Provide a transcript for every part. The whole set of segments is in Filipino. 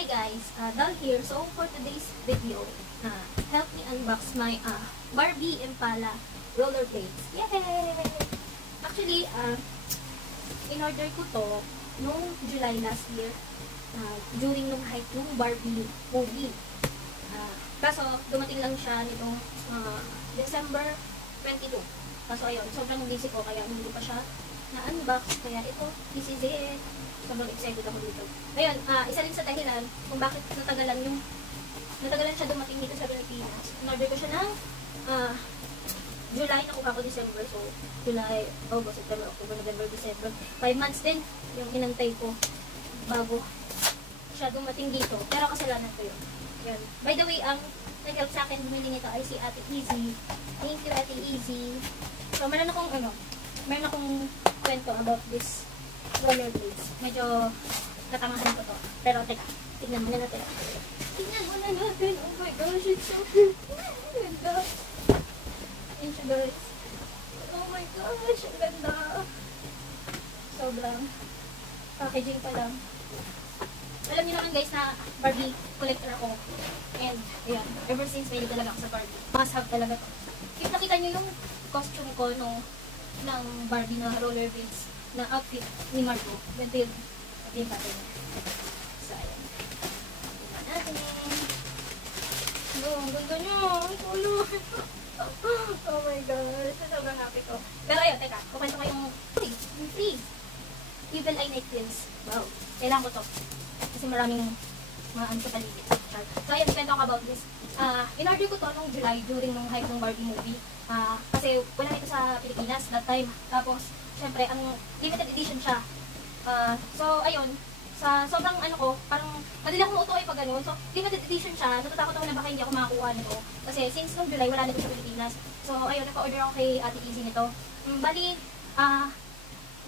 Hi guys, Dal here. So for today's video, help me unbox my Barbie Impala rollerblades. Yay! Actually, in-order ko to noong July last year, during nung hype ng Barbie movie. Kaso dumating lang siya nitong December 22. Kaso ayun, sobrang busy ko kaya hindi pa siya na-unbox. Kaya ito, this is it. Sobrang excited ako dito. Ngayon, isa rin sa dahilan kung bakit natagalan siya dumating dito sa Pilipinas. In-order ko siya ng July, nakuha ko December. So, July, August, September, October, November, December. 5 months din yung inantay ko bago siya dumating dito. Pero kasalanan ko yun. Yan. By the way, ang nag-help sa akin bumili nito ay si Ate Easy. Thank you, Ate Easy. So, meron akong kwento about this rollerblades. Medyo natangahan ko to. Pero teka, tignan muna natin. Tignan muna natin. Oh my gosh, it's so ganda. Ayan siya guys. Oh my gosh, ang ganda. Sobrang packaging pa lang. Alam niyo naman guys na Barbie collector ako. And ayan, ever since may talaga ako sa Barbie. Must have talaga to. If nakita niyo yung costume ko ng Barbie na rollerblades na outfit ni Marco. Ganito yung pattern niya. So, ayan. Tingnan natin. Ang ganda niya. Ang color. Oh my gosh. Sobrang happy ko. Pero ayun, teka. Kukwento ko yung free. Evil Eye Necklace. Wow. Kailangan ko to. Kasi maraming mga ano sa paligid. So, ayun. Kwento ko about this. In-order ko to nung July during nung hype ng Barbie movie. Kasi wala nito sa Pilipinas that time. Tapos, syempre, ang limited edition siya. So, ayun, sa sobrang ano ko, parang madali akong mauto ay pag ganun. So, limited edition siya. Natatakot ako na baka hindi ako makakuha nito. Kasi since nung July, wala nito sa Pilipinas. So, ayun, nagpa-order ako kay Ate Easy nito. Bali,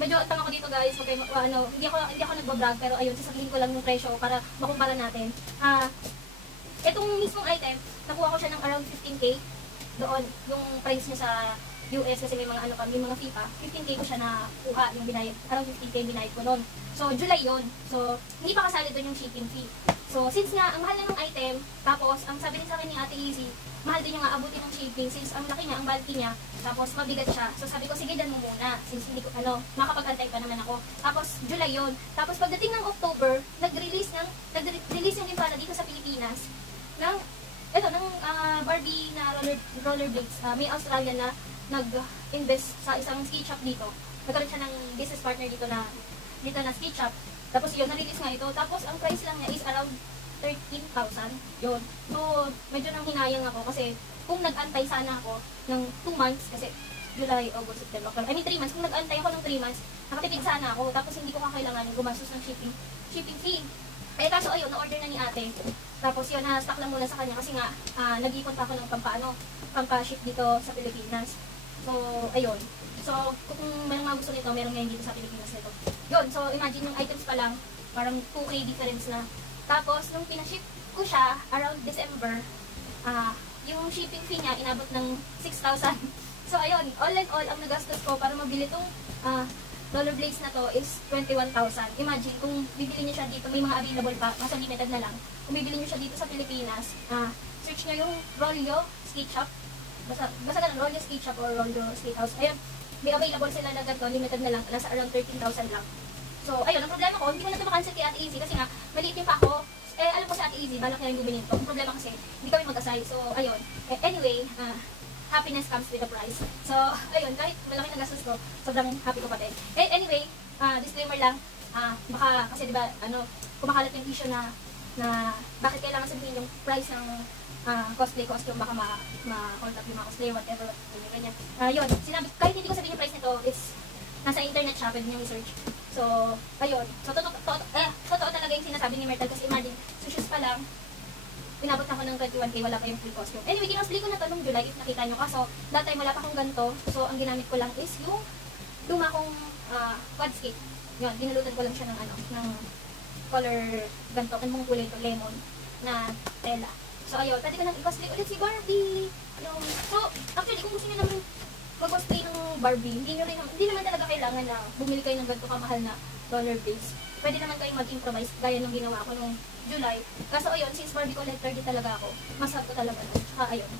medyo tanga ko dito guys. Okay, hindi ako nagbabrag, pero ayun, sasabihin ko lang yung presyo para makumpara natin. Itong mismong item, nakuha ko siya ng around 15K. Doon, yung price niya sa US kasi may mga ano kami, mga FIFA, 15K ko siya na kuha yung binayad, around 15K yung binayad ko noon. So, July yon. So, hindi pa kasali doon yung shipping fee. So, since nga, ang mahal na ng item, tapos, ang sabi rin sa akin ni Ate Easy, mahal din niya nga abutin ng shipping since ang laki niya, ang bulky niya, tapos mabigat siya. So, sabi ko, sige, dan mo muna, since hindi ko, makapag-antay pa naman ako. Tapos, July yon. Tapos, pagdating ng October, nag-release yung Impala dito sa Pilipinas ng Barbie na rollerblades. May Australian na nag-invest sa isang ski shop dito. Nagkaroon siya ng business partner dito na ski shop. Tapos yun, na-release nga ito. Tapos ang price lang niya is around 13,000. Yun. So, medyo nang hinayang ako kasi kung nag-antay sana ako ng 2 months, kasi July, August, September, October, 3 months. Kung nag-antay ako ng 3 months, nakatipid sana ako. Tapos hindi ko kakailangan gumastos ng shipping fee. Eh kaso ayun, na-order na ni ate. Tapos yun, na-stock lang muna sa kanya kasi nga, nag-iipon pa ako ng pampa-ship dito sa Pilipinas. So, ayun. So, kung may mga gusto nito, meron ngayon dito sa Pilipinas nito. Yun, so imagine yung items pa lang, parang 2K difference na. Tapos, nung pinaship ko siya, around December, yung shipping fee niya, inabot ng 6,000. So, ayun, all in all, ang nagastos ko para mabili itong rollerblades na to is 21,000. Imagine, kung bibili niyo siya dito, may mga available pa, mas limited na lang. Kung bibili niyo siya dito sa Pilipinas, search nyo yung Rolyo Skate Shop. Basta ganun, Rolyo Skate Shop or Rolyo Skate House. Ayun, may available sila na ganito, limited na lang, nasa around 13,000 lang. So, ayun, ang problema ko, hindi ko na ito makancel kay Ate Easy kasi nga, maliit pa ako. Alam ko si Ate Easy, balak niya yung bumili nito. Ang problema kasi, hindi kami mag-asay. So, ayun. Anyway, happiness comes with a price. So, ayun, kahit malaki na gastos ko, sobrang happy ko pa din. Anyway, disclaimer lang, baka, kasi diba, kumakalat yung issue na bakit kailangan sabihin yung price ng cosplay costume, baka ma-contact yung mga cosplay, whatever, ganyan. Yun, sinabi, kahit hindi ko sabihin yung price nito, is nasa internet siya, pwede nyo i-search. So, ayun. So, totoo talaga yung sinasabi ni Myrtle kasi imagine, so shoes pa lang, pinabot ako ng 21K, wala pa yung free costume. Anyway, kinosplay ko na to nung July, if nakita nyo. Kaso, that time wala pa akong ganito. So, ang ginamit ko lang is yung luma kong quad skate. Yun, ginulutan ko lang siya ng color ganito. Ano mong kulay ito? Lemon na tela. So, ayun, pwede ko nang i-cosplay ulit si Barbie. So, actually, kung gusto nyo naman mag-cosplay ng Barbie, hindi naman talaga kailangan na bumili kayo ng ganito kamahal na rollerblades. pwede naman kayong mag-improvise gaya nung ginawa ko nung July. Kaso ayun, since Barbie collector din talaga ako, masarap ko talaga nun. Ayun,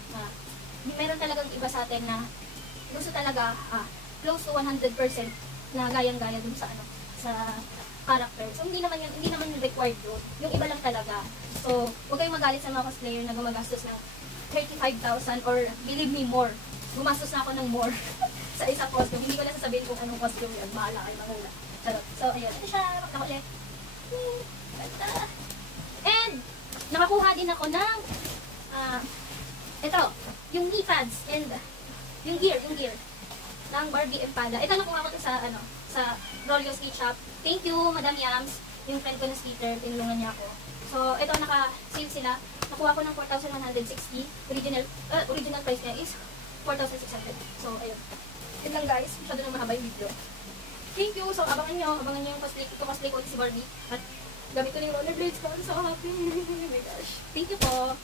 meron talagang iba sa atin na gusto talaga close to 100% na gayang-gaya dun sa ano, sa character. So hindi naman yung required yun. Yung iba lang talaga. So, huwag kayong magalit sa mga cosplayer na gumagastos ng 35,000 or believe me more. Gumastos na ako ng more sa isang costume. Hindi ko na sasabihin kung anong costume yun. Bahala kayo mangula. So, ayun. Ito siya. Makita ko ulit. Ganda. And, nakakuha din ako ng ito, yung knee pads and yung gear ng Barbie Empada. Ito nakuha ko to sa sa Rolio Skate Shop. Thank you, Madam Yams. Yung friend ko na skater, tinulungan niya ako. So, ito naka-sale sila. Nakuha ko ng 4,160. Original price niya is 4,600. So, ayun. Yun lang guys. Masyado nang mahaba yung video. Thank you. So, abangan nyo yung cosplay ko si Barbie. At gamit ko na yung rollerblades ko. I'm so happy. Oh my gosh. Thank you po.